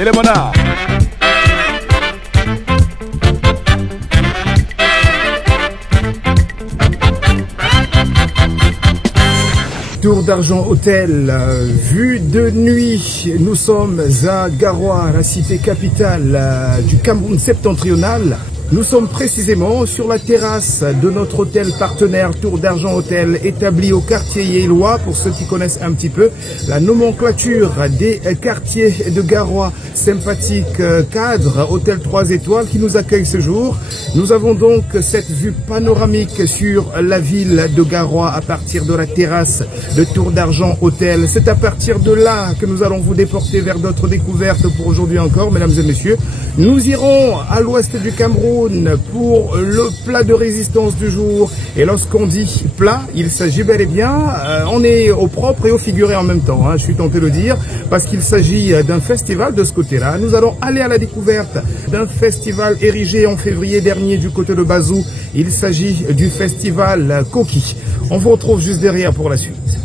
Et les monarques. Tour d'Argent Hôtel, vue de nuit. Nous sommes à Garoua, la cité capitale du Cameroun septentrional. Nous sommes précisément sur la terrasse de notre hôtel partenaire Tour d'Argent Hôtel, établi au quartier Yélois. Pour ceux qui connaissent un petit peu la nomenclature des quartiers de Garoua, sympathique cadre, hôtel 3 étoiles qui nous accueille ce jour. Nous avons donc cette vue panoramique sur la ville de Garoua à partir de la terrasse de Tour d'Argent Hôtel. C'est à partir de là que nous allons vous déporter vers d'autres découvertes pour aujourd'hui encore, mesdames et messieurs. Nous irons à l'ouest du Cameroun pour le plat de résistance du jour. Et lorsqu'on dit plat, il s'agit bel et bien, on est au propre et au figuré en même temps, je suis tenté de dire, parce qu'il s'agit d'un festival de ce côté-là. Nous allons aller à la découverte d'un festival érigé en février dernier du côté de Bazou. Il s'agit du festival Koki. On vous retrouve juste derrière pour la suite.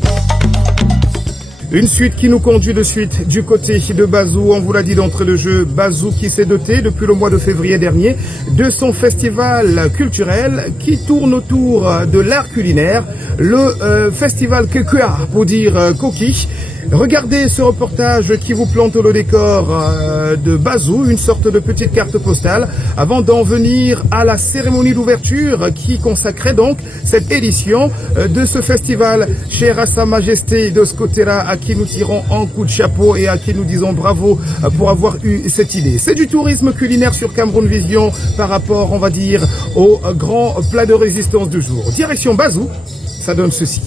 Une suite qui nous conduit de suite du côté de Bazou. On vous l'a dit d'entrée de jeu, Bazou qui s'est doté depuis le mois de février dernier de son festival culturel qui tourne autour de l'art culinaire, le festival Kekua pour dire Koki. Regardez ce reportage qui vous plante le décor de Bazou, une sorte de petite carte postale, avant d'en venir à la cérémonie d'ouverture qui consacrait donc cette édition de ce festival. Cher à Sa Majesté de ce côté-là, à qui nous tirons un coup de chapeau et à qui nous disons bravo pour avoir eu cette idée. C'est du tourisme culinaire sur Cameroun Vision par rapport, on va dire, au grand plat de résistance du jour. Direction Bazou, ça donne ceci.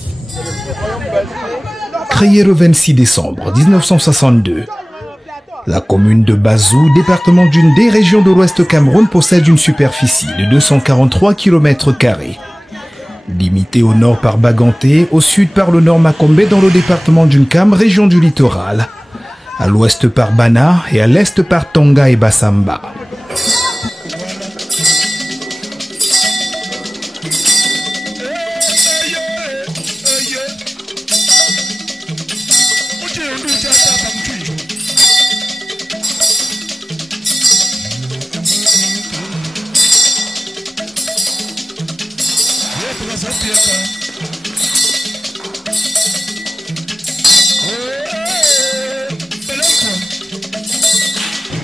Créée le 26 décembre 1962, la commune de Bazou, département d'une des régions de l'Ouest Cameroun, possède une superficie de 243 km². Limitée au nord par Baganté, au sud par le nord Makombe dans le département d'Unkam, région du littoral, à l'ouest par Bana et à l'est par Tonga et Bassamba.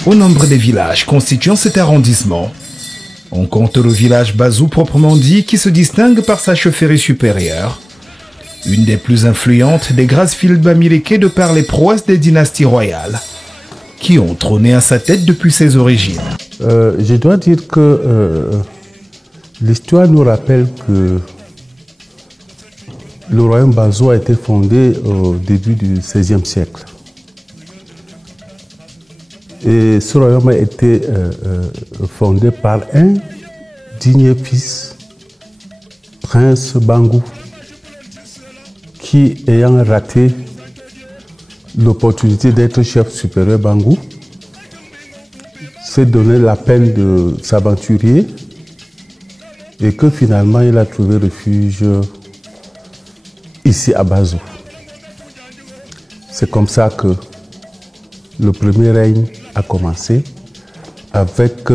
Au nombre des villages constituant cet arrondissement, on compte le village Bazou proprement dit qui se distingue par sa chefferie supérieure, une des plus influentes des Grâce-Philippe Bamileke de par les prouesses des dynasties royales, qui ont trôné à sa tête depuis ses origines. Je dois dire que l'histoire nous rappelle que le royaume Bazou a été fondé au début du XVIe siècle. Et ce royaume a été fondé par un digne fils, Prince Bangou, qui, ayant raté l'opportunité d'être chef supérieur Bangou, s'est donné la peine de s'aventurer et que finalement il a trouvé refuge ici à Bazou. C'est comme ça que le premier règne a commencé avec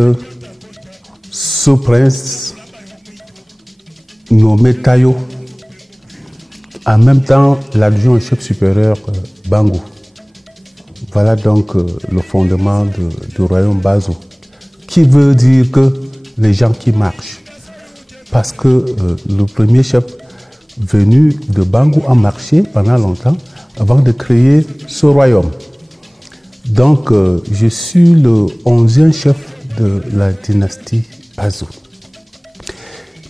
ce prince nommé Tayo, en même temps l'adjoint chef supérieur Bangou. Voilà donc le fondement du royaume Bazou, qui veut dire que les gens qui marchent, parce que le premier chef venu de Bangou a marché pendant longtemps avant de créer ce royaume. Donc, je suis le 11e chef de la dynastie Bazou.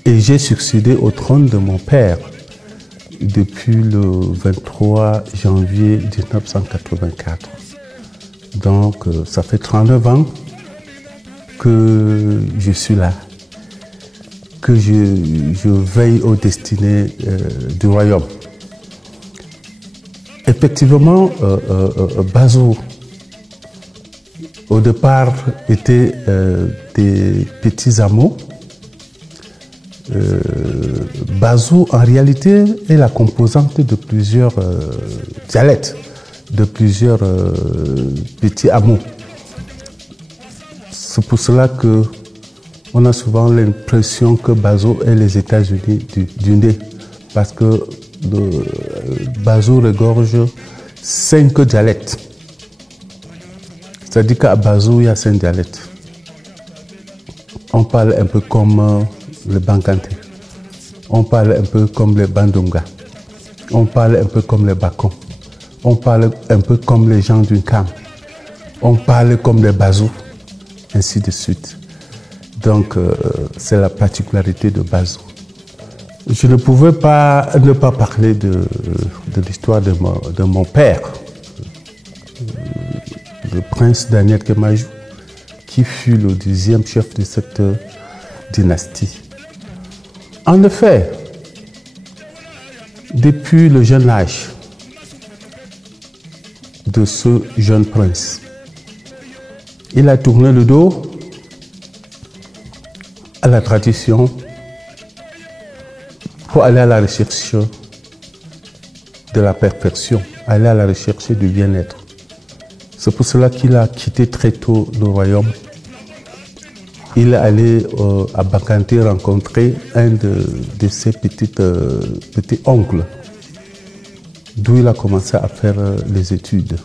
Et j'ai succédé au trône de mon père depuis le 23 janvier 1984. Donc, ça fait 39 ans que je suis là, que je veille aux destinées du royaume. Effectivement, Bazou, au départ, étaient des petits hameaux. Bazou, en réalité, est la composante de plusieurs dialectes, de plusieurs petits hameaux. C'est pour cela qu'on a souvent l'impression que Bazo est les États-Unis du nez. Parce que Bazo regorge 5 dialectes. C'est-à-dire qu'à Bazo, il y a 5 dialectes. On parle un peu comme le Bankanté. On parle un peu comme les Bandunga. On parle un peu comme les Bakons. On parle un peu comme les gens d'une Kam. On parle comme les Bazou, ainsi de suite. Donc, c'est la particularité de Bazo. Je ne pouvais pas ne pas parler de l'histoire de mon père, le prince Daniel Kemajou, qui fut le 10e chef de cette dynastie. En effet, depuis le jeune âge de ce jeune prince, il a tourné le dos à la tradition pour aller à la recherche de la perfection, aller à la recherche du bien-être. C'est pour cela qu'il a quitté très tôt le royaume. Il est allé à Bankanté rencontrer un de ses petits oncles, d'où il a commencé à faire les études.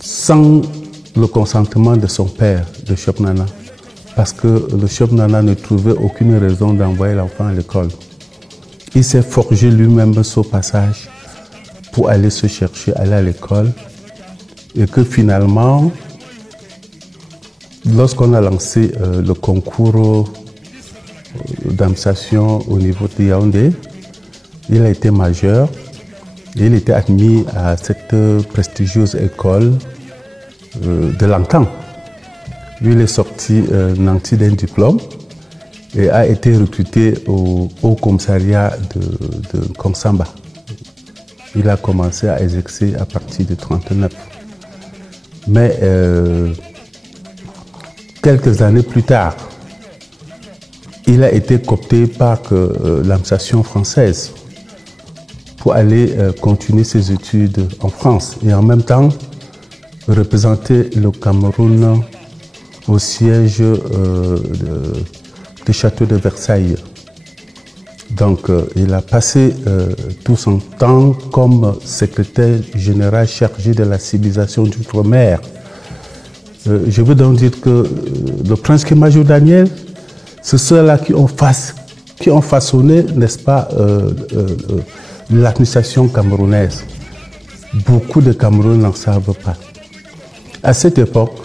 Sans le consentement de son père, le Chop Nana, parce que le Chop Nana ne trouvait aucune raison d'envoyer l'enfant à l'école. Il s'est forgé lui-même ce passage pour aller se chercher, aller à l'école, et que finalement, lorsqu'on a lancé le concours d'administration au niveau de Yaoundé, il a été majeur et il était admis à cette prestigieuse école de Lankan. Lui, il est sorti nanti d'un diplôme et a été recruté au commissariat de Kongsamba. Il a commencé à exercer à partir de 1939. Mais quelques années plus tard, il a été coopté par l'administration française pour aller continuer ses études en France et en même temps représenter le Cameroun au siège du château de Versailles. Donc, il a passé tout son temps comme secrétaire général chargé de la civilisation d'outre-mer. Je veux donc dire que le prince Kemajou Daniel, c'est ceux-là qui ont façonné, n'est-ce pas, l'administration camerounaise. Beaucoup de Camerounais n'en savent pas. À cette époque,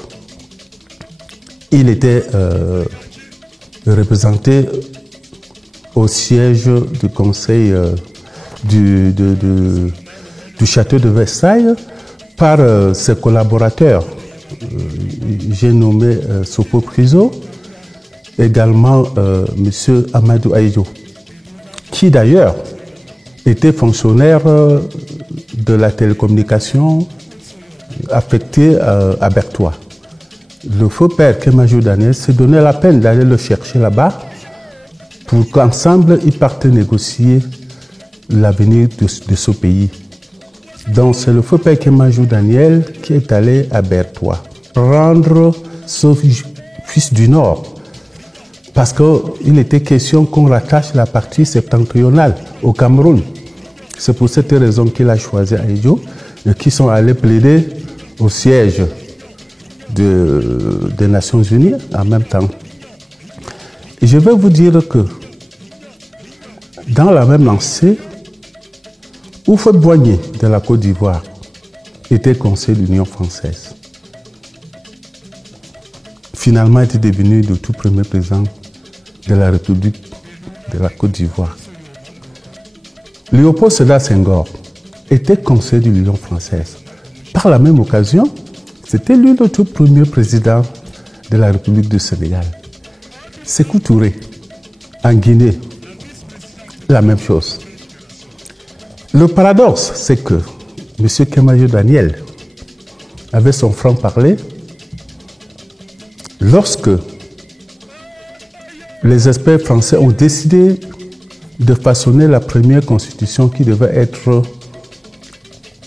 il était représenté au siège du conseil du château de Versailles par ses collaborateurs. J'ai nommé Sopo Priso, également M. Amadou Aïdjo, qui d'ailleurs était fonctionnaire de la télécommunication affecté à Berthois. Le faux père Kemajou Daniel s'est donné la peine d'aller le chercher là-bas pour qu'ensemble ils partent négocier l'avenir de ce pays. Donc c'est le faux père Kemajou Daniel qui est allé à Berthois rendre ce fils du Nord, parce qu'il était question qu'on rattache la partie septentrionale au Cameroun. C'est pour cette raison qu'il a choisi Aïdjo et qui sont allés plaider au siège des Nations Unies en même temps. Et je vais vous dire que dans la même lancée, Houphouët-Boigny de la Côte d'Ivoire était conseiller de l'Union française. Finalement, était devenu le tout premier président de la République de la Côte d'Ivoire. Léopold Sédar Senghor était conseiller de l'Union française. Par la même occasion, c'était lui le tout premier président de la République du Sénégal. Sékou Touré, en Guinée, la même chose. Le paradoxe, c'est que M. Kemajou Daniel avait son franc-parler lorsque les experts français ont décidé de façonner la première constitution qui devait être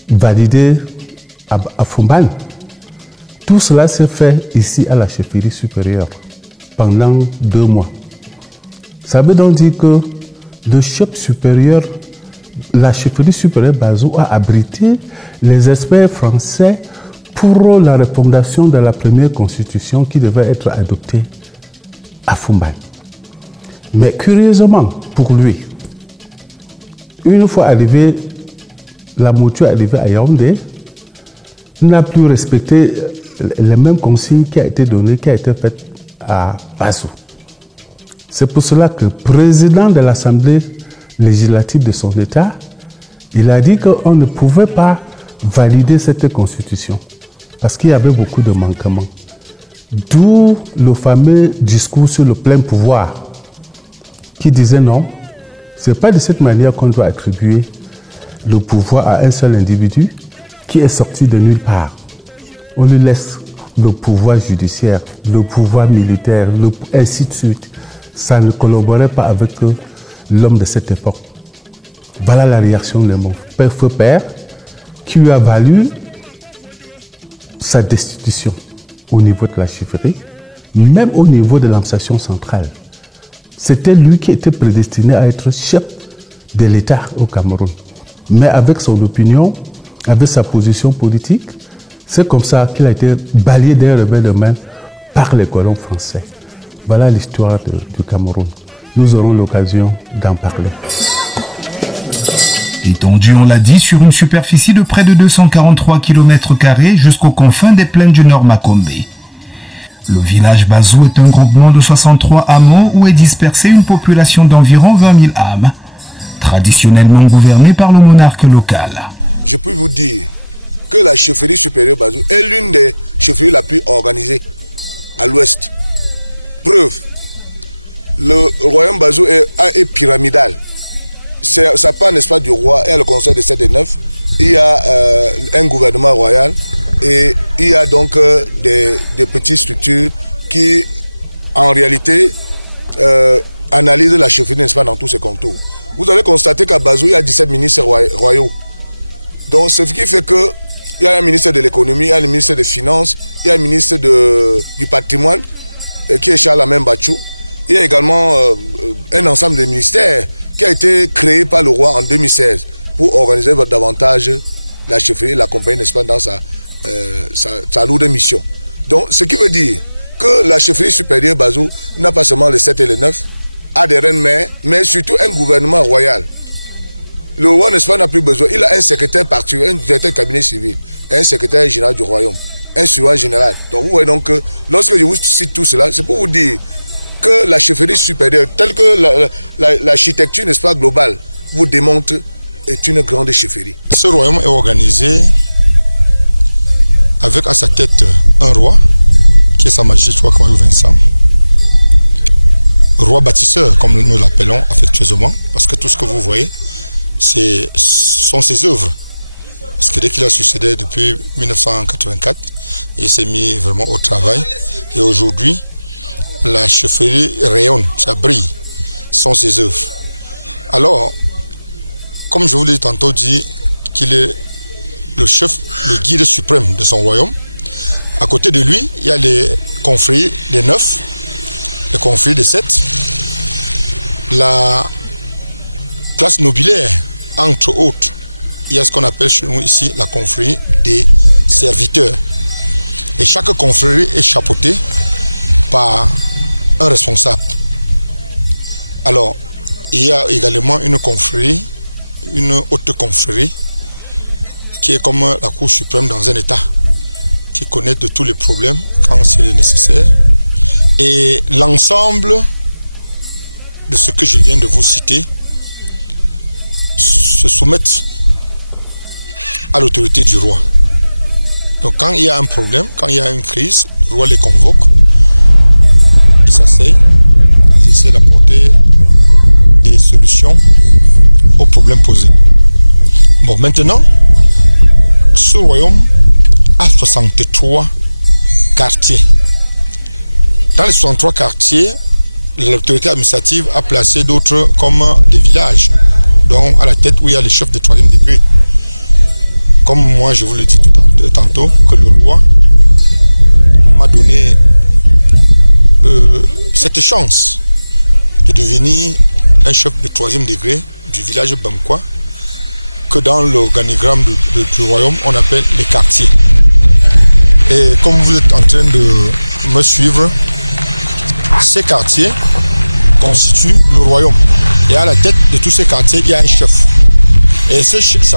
validée à Fumban. Tout cela s'est fait ici à la chefferie supérieure pendant 2 mois. Ça veut donc dire que le chef supérieur, la chefferie supérieure Bazou a abrité les experts français pour la refondation de la première constitution qui devait être adoptée à Foumban. Mais curieusement pour lui, une fois arrivé, la mouture arrivée à Yaoundé, n'a plus respecté les mêmes consignes qui a été données, qui a été faites à Bazou. C'est pour cela que le président de l'Assemblée législative de son État, il a dit qu'on ne pouvait pas valider cette constitution parce qu'il y avait beaucoup de manquements. D'où le fameux discours sur le plein pouvoir qui disait non, ce n'est pas de cette manière qu'on doit attribuer le pouvoir à un seul individu qui est sorti de nulle part. On lui laisse le pouvoir judiciaire, le pouvoir militaire, ainsi de suite. Ça ne collaborait pas avec l'homme de cette époque. Voilà la réaction de mon feu père qui lui a valu sa destitution au niveau de la chefferie, même au niveau de l'administration centrale. C'était lui qui était prédestiné à être chef de l'État au Cameroun. Mais avec son opinion, avec sa position politique, c'est comme ça qu'il a été balayé d'un revers de main par les colons français. Voilà l'histoire du Cameroun. Nous aurons l'occasion d'en parler. Étendu, on l'a dit, sur une superficie de près de 243 km² jusqu'aux confins des plaines du Nord Makombe. Le village Bazou est un groupement de 63 hameaux où est dispersée une population d'environ 20 000 âmes, traditionnellement gouvernée par le monarque local. Je peux vous dire que la chefferie supérieure Bazou est l'une des chefferies la plus organisée à l'ouest. Preuve, le royaume Bazou est pyramidal. Ça part, n'est-ce pas, du roi, il y a le conseil de 7 et 9, il y a un gouvernement royal et il y a donc des petites structures qui, en réalité, analysent la chefferie, n'est-ce pas, dans tous ses contours. Vous allez constater qu'à Bazou, il y a 17 ministres royaux. Donc, ce qui fait que il y a un ministre de l'économie, il y a le ministre des finances, il y a le ministre du patrimoine, qui est Charles Amen Bachou. Il y a également un ensemble de ministères qui a été créé par le roi en 2016 pour organiser davantage la chefferie, la compagnie, n'est-ce pas, dans sa lourde mission. Donc, ce qui veut dire que la chefferie supérieure Bazou n'a pas seulement les 7 et les 9, a des reines-mères, mais surtout un gouvernement royal. Le roi, n'est-ce pas, n'a plus besoin. Il a un secrétaire particulier, un directeur de cabinet civil, un secrétaire général du royaume, un surveillant général. Donc, vous voyez donc que lorsque je vous cite tout cela, c'est pour vous dire que la chefferie supérieure, telle que l'architecture, n'est-ce pas, globale, vous démontre, est une grande chefferie. Ce royaume est organisé avec à sa tête un roi, qui est Sa Majesté Chouakamayou Vincent, roi bâtisseur, comme nous l'appelons affectueusement, parce que tout ce que vous voyez, sont ses œuvres. Parce que dès qu'il a succédé depuis 1984, il s'est mis vraiment au travail. Et aujourd'hui, la chefferie rayonne, ça brille, sont ses œuvres. Alors, comme je vous l'ai tantôt dit, qu'il est le chef, le guide suprême de son royaume. À côté de lui, il y a les confréries des 9, les confréries des 7, la classe nobiliaire, entre autres. Il y a ce qu'on appelle chez nous ici la confrérie des serviteurs. Et chaque confrérie est chapeautée par un responsable. Alors, il y a également une confrérie, une haute confrérie, qui est comme la Cour suprême dans un État, qui connaît de tous les problèmes quand c'est nécessaire. Et l'ensemble de ce que je viens de vous citer se soumettent à l'autorité du roi. Donc quand il y a un problème, quand il y a une crise, le roi les convoque, ils s'asseyent, ils essaient d'apporter des solutions aux problèmes posés. Bon, maintenant, ce royaume a 63 quartiers. Dans les 63 quartiers, l'autorité administrative a placé d'autres comme des villages, donc à la tête où il y a les chefs de 3e degré. Comme moi je vous le dis tantôt, que le roi m'a donné cette chance de devenir un chef de 3e degré du village Bamkwa, que dans l'organigramme du royaume, on appelle les quartiers. Et comme vous êtes en train de me suivre, ces quartiers constituent le royaume. Et à la tête de tous ces quartiers, il y a un chef. Et chaque chef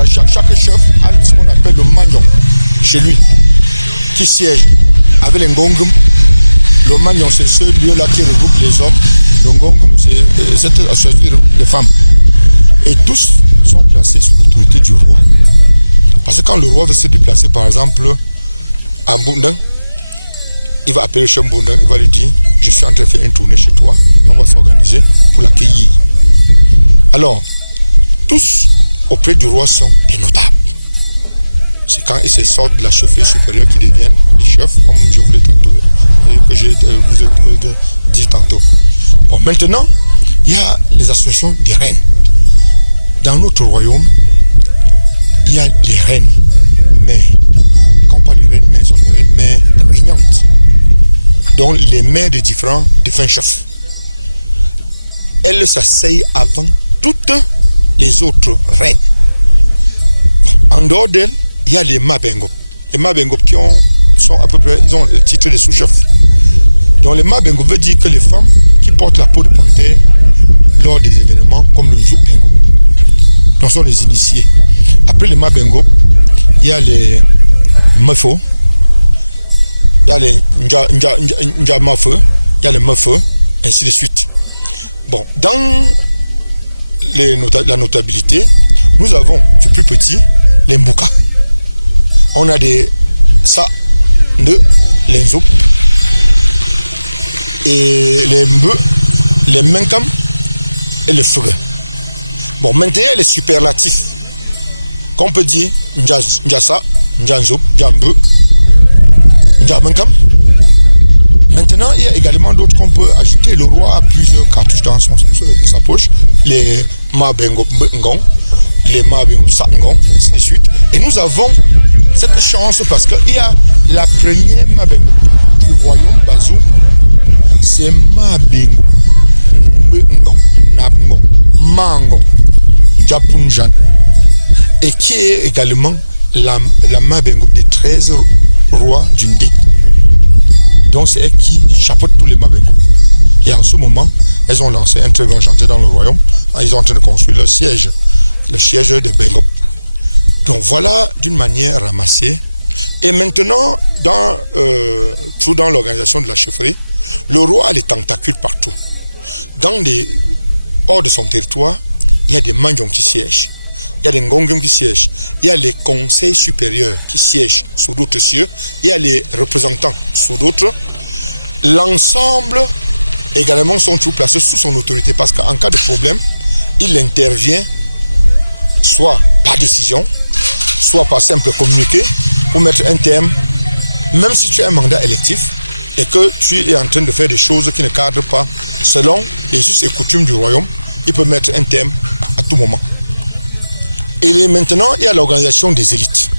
a ce qu'on appelle le magnon chez lui, qui siège avec les ngongum. Le magnon, c'est ce lieu-là qui regroupe les hommes. Le ngongum, c'est cette association qui regroupe les femmes. Et tous sont placés sous l'autorité du roi. Parce que quand le roi veut se déplacer, par exemple, à Mbundang, il va appeler le chef Mbundang, il va lui dire: je suis en train de faire une tournée chez toi, on va s'organiser pour l'accueillir. Alors, tous auprès du roi sont des notables. C'est quand ils se sortent de la chefferie supérieure qu'ils deviennent des chefs, comme je vous l'ai tantôt, que je vous ai dit tantôt. Bon, maintenant, il y a les associations des reines. Dans notre royaume, il y a les reines mères. Quand on parle de reines mères, ce sont les reines mères régnantes, dont les mères de différents défunts chefs. Elles s'asseyent avant toutes les autres reines. En dehors d'elles, il y a les Mabengop. Les Mabengop sont à peu près, ils ont le titre de sous-chef. Donc les Mabengop veut dire que les femmes qui portent la peau de panthère lors des événements comme le Nzou Bengo. Donc ce sont les initiés. Après les Mabengop, il y a les Mefo, il y a les Njamafeu, il y a les Mefeu, ainsi de suite. Bon, dans la notabilité, nous avons du plus petit les Mbouka. On a des Sa de les Nzoup et les Mbeu, les Menkam et les Feugue. Bon, maintenant les superlatifs qu'on peut dire Njasa, Njanzoup, Njambeu, Njamenkam. Maintenant, il y a également d'autres qu'on peut ajouter. Le roi a plusieurs cartouches dans sa poche. Les Mabengo Ngon, les Mabengo Sangon, ainsi de suite. Et nous avons cette chance parce qu'il y a la première Mabengo du royaume Bazou. C'est Mabengo Ngon, Nabngon, Mangon, Japunjan. Et qui est également la Mabengo des 13 rois du Ndé. Donc c'est elle qui chapeaute tous les Mabengo. Et en ce moment, elles ont lancé un très grand chantier dans le royaume. Ils sont en train de construire le siège de Bengo. Donc voilà d'une manière ramassée. Et maintenant, dans l'organisation de la chefferie, le roi a les tentacules partout. Hors de son territoire, il y a des Mandions qui siègent. Il y a des Ngongum qui siègent. Il y a les conseils supérieurs qui siègent sous d'autres cieux. Il y a les représentants sous d'autres. L'ensemble également sont tous placés sous son autorité parce qu'en cas de problème, il intervient soit par décision, soit par simple communiqué pour mettre un terme. Même si tu as un mandat électif et que tu es en train de faire des choses qui ne cadrent pas selon les us et coutumes du royaume, il peut mettre un terme à tout moment. Et maintenant, il y a l'organisation des élites.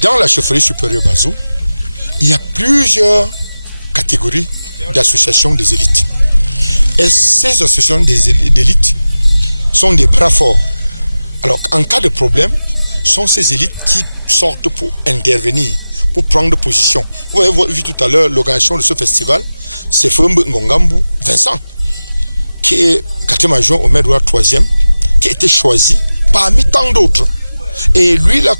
Dans la chefferie supérieure Bazou, il y a plusieurs catégories d'associations des élites. Et ces associations d'élites sont des bras forts. Alors, en cas de problème, sont ces élites qui sortent pour intervenir, pour prendre position. Vous avez vu tout à l'heure l'organisation de ce festival, c'est Fembe Ngongambu Vincent, qui est quartier major au maire 3e, qui a été choisi parmi tant d'autres. Et lui, il a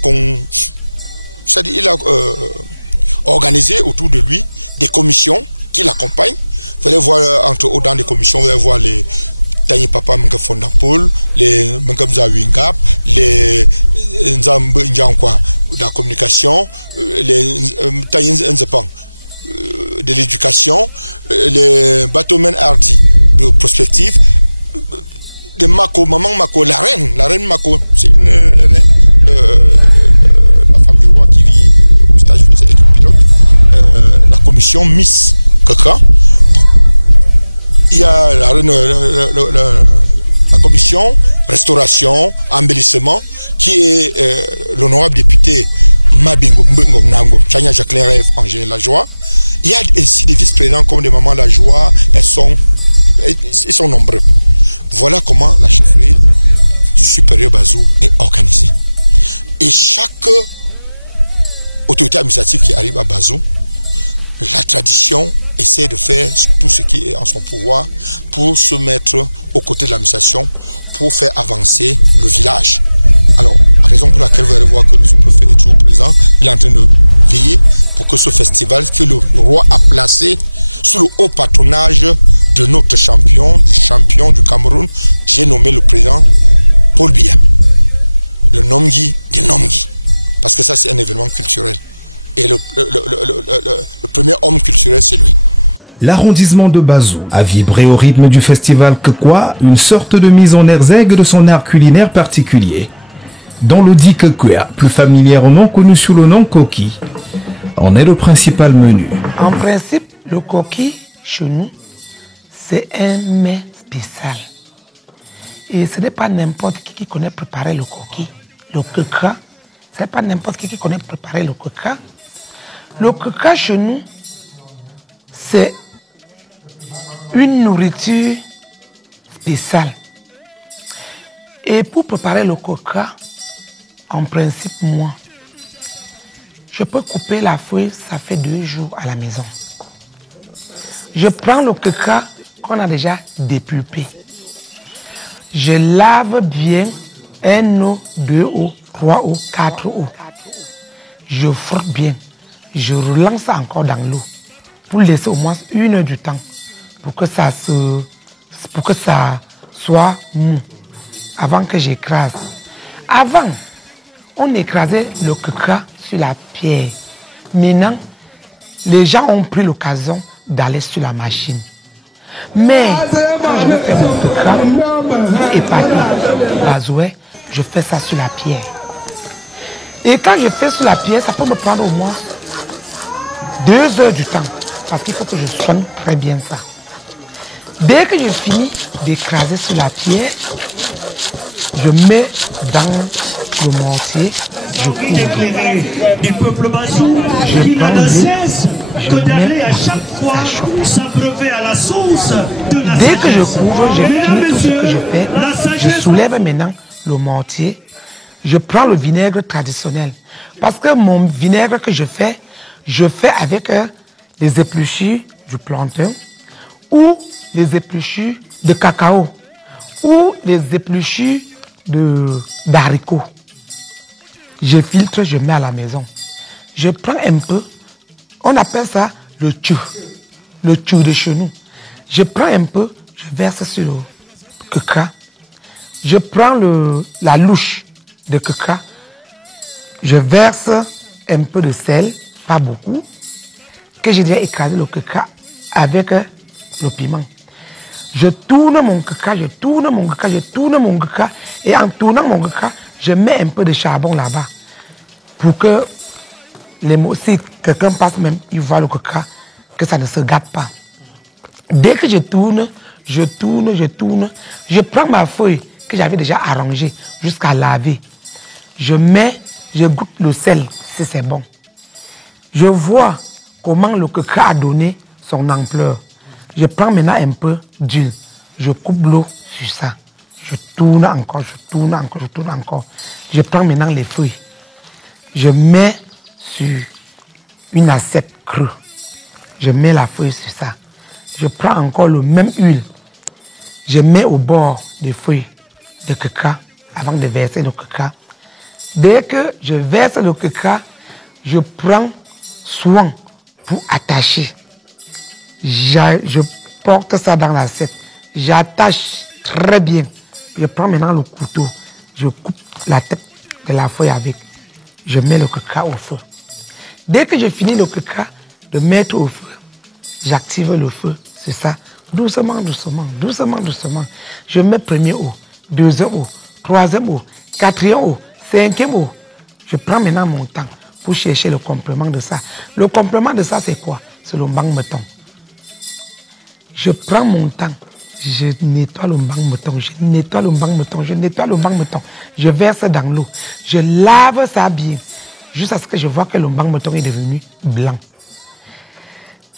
organisé autour de lui des commissions qui l'accompagnent. Vous allez voir entre autres dans des commissions, vous allez voir les Tanyi Papa Menka Fondampol, les Menka Mzawingap, les Nzambwa de la communication, les Tanyi Nzepang de l'éducation, les Batomen Hardy de prospective, de Mako, maman Mako, la reine Mako, c'est une reine, la femme du roi qui vit aux États-Unis, c'est l'équipe pilote, la commission Miss Kaka. Il y a la commission restauration, embellissement, qui est l'honorable député Mabingo, Mbingo, Nango, Chania Jacques Rêve, Angèle La Joie. Il y a aussi des vice-présidents comme des mamans La Joie, ils sont nombreux. Voilà comment la chefferie supérieure Bazou est organisée. Et chaque autorité administrative qui arrive à Bazou, la tradition essaie de faire tout ce qui est en son pouvoir pour se mettre aux côtés de l'administration, pour faire avancer le village. Alors, raison pour laquelle vous allez voir que le sous-préfet est toujours présent, il est en train de veiller pour que ce festival que le roi a placé sous le haut patronage de notre champion du Cameroun, j'ai nommé le président Paul Biya, le Nomgui des Nomgui, parce que ça c'est un événement culturel. Et le premier homme culturel, c'est lui. L'arrondissement de Bazou a vibré au rythme du festival Kekwa, une sorte de mise en exergue de son art culinaire particulier. Dans le dit Kekwa, plus familièrement connu sous le nom Koki, en est le principal menu. En principe, le Koki, chez nous, c'est un mets spécial. Et ce n'est pas n'importe qui connaît préparer le Koki. Le Kekwa, ce n'est pas n'importe qui connaît préparer le Kekwa. Le Kekwa, chez nous, c'est une nourriture spéciale. Et pour préparer le Kekwa, en principe, moi, je peux couper la feuille, ça fait 2 jours à la maison. Je prends le Kekwa qu'on a déjà dépulpé. Je lave bien 1 eau, 2 eaux, 3 eaux, 4 eaux. Je frotte bien. Je relance encore dans l'eau pour laisser au moins 1 heure du temps pour que ça soit mou avant que j'écrase. Avant, on écrasait le Kekwa sur la pierre. Maintenant, les gens ont pris l'occasion d'aller sur la machine. Mais quand je veux faire mon Kekwa épaté, Bazoué, je fais ça sur la pierre. Et quand je fais sur la pierre, ça peut me prendre au moins 2 heures du temps. Parce qu'il faut que je soigne très bien ça. Dès que je finis d'écraser sur la pierre, je mets dans le mortier, je couvre. Je prends l'eau, je mets à chauffer. Dès que je couvre, j'ai fini tout ce que je fais. Je soulève maintenant le mortier. Je prends le vinaigre traditionnel. Parce que mon vinaigre que je fais avec les épluchures du plantain ou les épluchures de cacao ou les épluchures d'haricots. Je filtre, je mets à la maison. Je prends un peu, on appelle ça le tchou de chez nous. Je prends un peu, je verse sur le Kekwa. Je prends la louche de Kekwa. Je verse un peu de sel, pas beaucoup, que j'ai déjà écrasé le Kekwa avec le piment. Je tourne mon Kekwa, je tourne mon Kekwa, je tourne mon Kekwa. Et en tournant mon Kekwa, je mets un peu de charbon là-bas. Pour que si quelqu'un passe même, il voit le Kekwa, que ça ne se gâte pas. Dès que je tourne, je prends ma feuille que j'avais déjà arrangée jusqu'à laver. Je goûte le sel, si c'est bon. Je vois comment le Kekwa a donné son ampleur. Je prends maintenant un peu d'huile. Je coupe l'eau sur ça. Je tourne encore, je tourne encore, je tourne encore. Je prends maintenant les feuilles. Je mets sur une assiette crue. Je mets la feuille sur ça. Je prends encore le même huile. Je mets au bord des feuilles de Kekwa avant de verser le Kekwa. Dès que je verse le Kekwa, je prends soin pour attacher. Je porte ça dans l'assiette. J'attache très bien. Je prends maintenant le couteau. Je coupe la tête de la feuille avec. Je mets le Kekwa au feu. Dès que je finis le Kekwa de mettre au feu, j'active le feu. C'est ça. Doucement, doucement, doucement, doucement. Je mets premier eau, deuxième eau, troisième eau, quatrième eau, cinquième eau. Je prends maintenant mon temps pour chercher le complément de ça. Le complément de ça, c'est quoi? C'est le mbang meton. Je prends mon temps. Je nettoie le mbang meton. Je nettoie le mbang meton. Je nettoie le mbang meton. Je verse dans l'eau. Je lave ça bien. jusqu'à ce que je vois que le Mbang Meton est devenu blanc.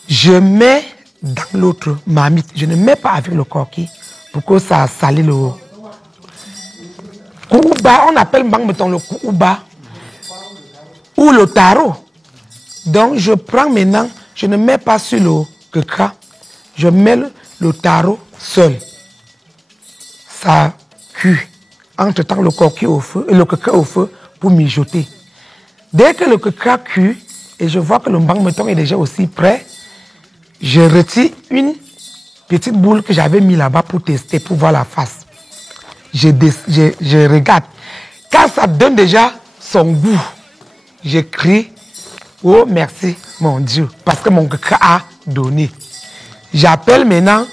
Je mets dans l'autre marmite, je ne mets pas avec le coquille pour que ça salisse le Kouba. On appelle Mbang Meton le Kouba ou le taro. Donc je prends maintenant, je ne mets pas sur le keka, je mets le taro seul. Ça cuit. Entre-temps, le coquille au feu et le keka au feu pour mijoter. Dès que le keka cuit et je vois que le Mbang Meton est déjà aussi prêt, je retire une petite boule que j'avais mis là-bas pour tester, pour voir la face. Je regarde. Quand ça donne déjà son goût, je crie, oh merci mon Dieu, parce que mon keka a donné. J'appelle maintenant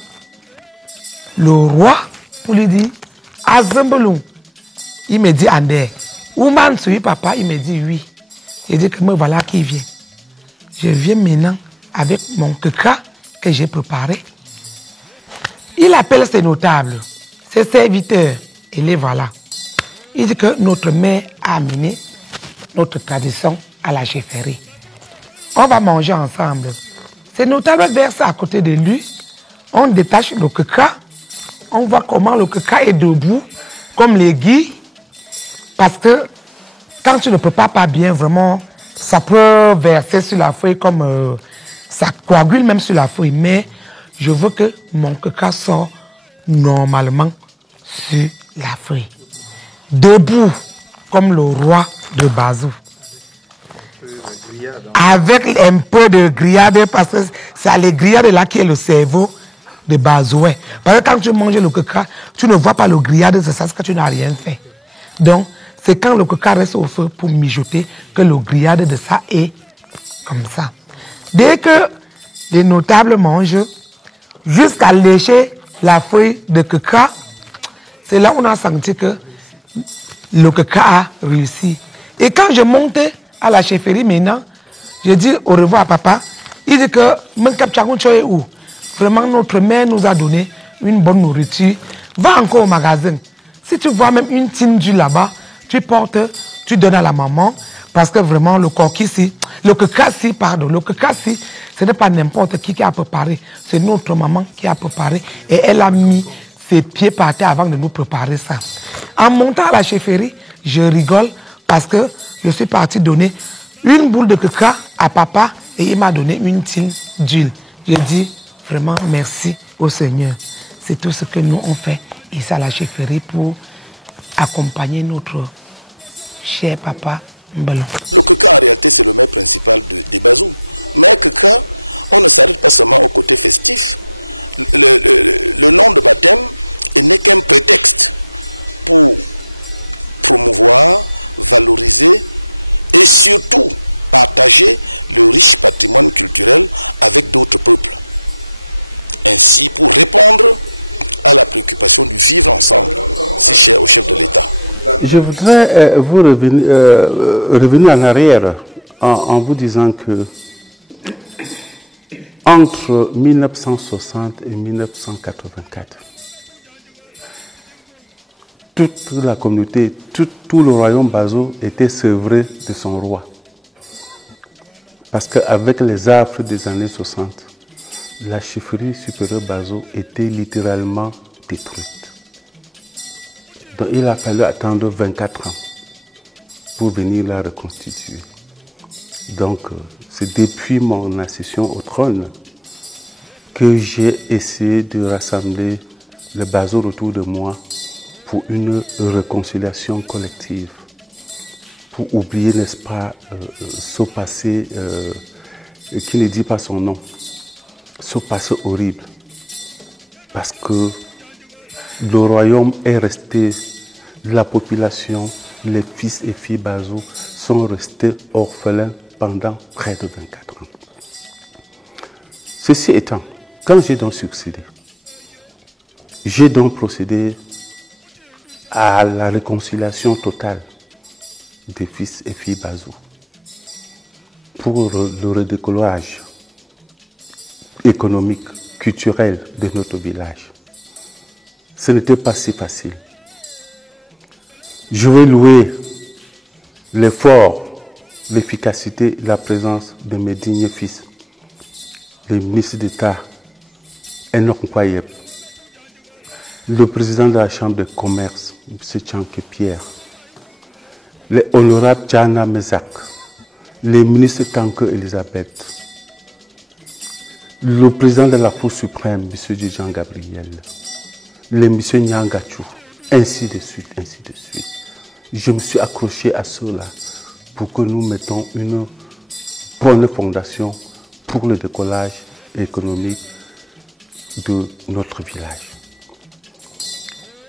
le roi pour lui dire, Azembelung. Il me dit, Andé, Ouman Soui papa, il me dit oui. Il dit que me voilà qui vient. Je viens maintenant avec mon keka que j'ai préparé. Il appelle ses notables, ses serviteurs, et les voilà. Il dit que notre mère a amené notre tradition à la chefferie. On va manger ensemble. Ces notables versent à côté de lui. On détache le keka. On voit comment le keka est debout, comme les guilles. Parce que quand tu ne prépares pas bien, vraiment, ça peut verser sur la feuille comme ça coagule même sur la feuille. Mais je veux que mon keka sorte normalement sur la feuille. Debout, comme le roi de Bazou. Avec un peu de grillade, parce que c'est les grillades là qui est le cerveau de Bazou. Parce que quand tu manges le keka, tu ne vois pas le grillade, c'est ça, parce que tu n'as rien fait. Donc, c'est quand le keka reste au feu pour mijoter que le grillade de ça est comme ça. Dès que les notables mangent, jusqu'à lécher la feuille de keka, c'est là où on a senti que le keka a réussi. Et quand je montais à la chefferie maintenant, je dis au revoir à papa. Il dit que vraiment notre mère nous a donné une bonne nourriture. Va encore au magasin. Si tu vois même une tine d'huile là-bas, tu portes, tu donnes à la maman. Parce que vraiment le coquille, le kekassi, ce n'est pas n'importe qui a préparé. C'est notre maman qui a préparé. Et elle a mis ses pieds par terre avant de nous préparer ça. En montant à la chefferie, je rigole parce que je suis parti donner une boule de keka à papa et il m'a donné une tine d'huile. Je dis vraiment merci au Seigneur. C'est tout ce que nous on fait ici à la chefferie pour accompagner notre cher papa Mbelong. Le keka en réalité c'est le mets principal de Bazou. Mais keka, on ne s'arrête pas seulement au côté festif. Le nom de baptême n'est qu'un prétexte pour promouvoir, valoriser et surtout partager le riche patrimoine culturel avec d'autres peuples. Ainsi, pour répondre à la préoccupation du vivre ensemble, si cher au chef de l'État. Je voudrais vous revenir en arrière en vous disant que entre 1960 et 1984, toute la communauté, tout le royaume Bazou était sevré de son roi. Parce qu'avec les affres des années 60, la chefferie supérieure Bazou était littéralement détruite. Donc il a fallu attendre 24 ans pour venir la reconstituer. Donc c'est depuis mon accession au trône que j'ai essayé de rassembler le Bazou autour de moi pour une réconciliation collective, pour oublier, n'est-ce pas, ce passé qui ne dit pas son nom, ce passé horrible, parce que le royaume est resté, la population, les fils et filles Bazou sont restés orphelins pendant près de 24 ans. Ceci étant, quand j'ai donc succédé, j'ai donc procédé à la réconciliation totale des fils et filles Bazou pour le redécollage économique, culturel de notre village. Ce n'était pas si facile. Je vais louer l'effort, l'efficacité, la présence de mes dignes fils, les ministres d'État, Enoch Nkwayeb, le président de la Chambre de commerce, M. Tchanké Pierre, les honorables Djana Mezak, les ministres Tanke Elisabeth, le président de la Cour suprême, M. Jean Gabriel, les M. Nyangachou, ainsi de suite, ainsi de suite. Je me suis accroché à cela pour que nous mettons une bonne fondation pour le décollage économique de notre village.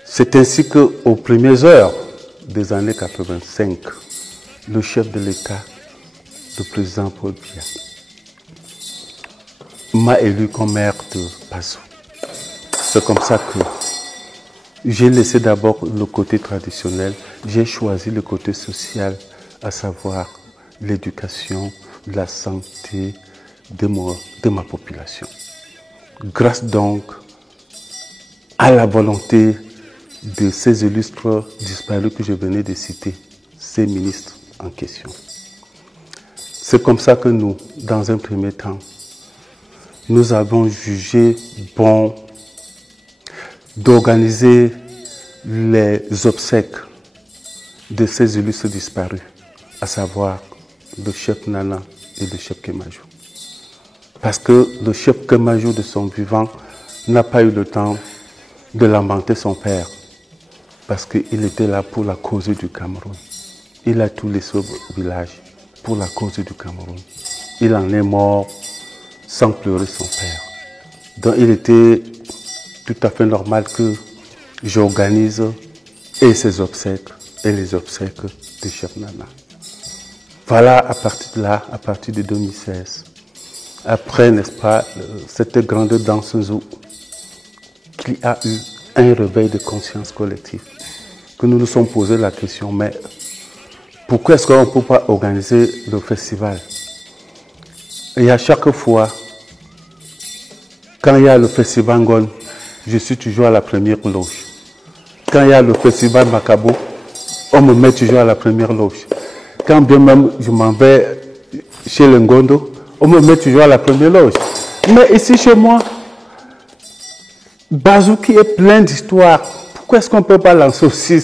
C'est ainsi qu'aux premières heures des années 85, le chef de l'État, le président Paul Biya, m'a élu comme maire de Bazou. C'est comme ça que j'ai laissé d'abord le côté traditionnel, j'ai choisi le côté social, à savoir l'éducation, la santé de ma population. Grâce donc à la volonté de ces illustres disparus que je venais de citer, ces ministres en question. C'est comme ça que nous, dans un premier temps, nous avons jugé bon d'organiser les obsèques de ces illustres disparus, à savoir le chef Nana et le chef Kemajou. Parce que le chef Kemajou de son vivant n'a pas eu le temps de lamenter son père, parce qu'il était là pour la cause du Cameroun. Il a tout laissé au village pour la cause du Cameroun. Il en est mort sans pleurer son père. Donc il était tout à fait normal que j'organise et ses obsèques et les obsèques de chef Nana. Voilà, à partir de là, à partir de 2016, après, n'est-ce pas, cette grande danse zou, qu'il y a eu un réveil de conscience collective, que nous nous sommes posé la question, mais pourquoi est-ce qu'on ne peut pas organiser le festival? Et à chaque fois, quand il y a le festival Ngon, je suis toujours à la première loge. Quand il y a le festival Makabo, on me met toujours à la première loge. Quand bien même je m'en vais chez le Ngondo, on me met toujours à la première loge. Mais ici chez moi, Bazou qui est plein d'histoires, pourquoi est-ce qu'on ne peut pas lancer aussi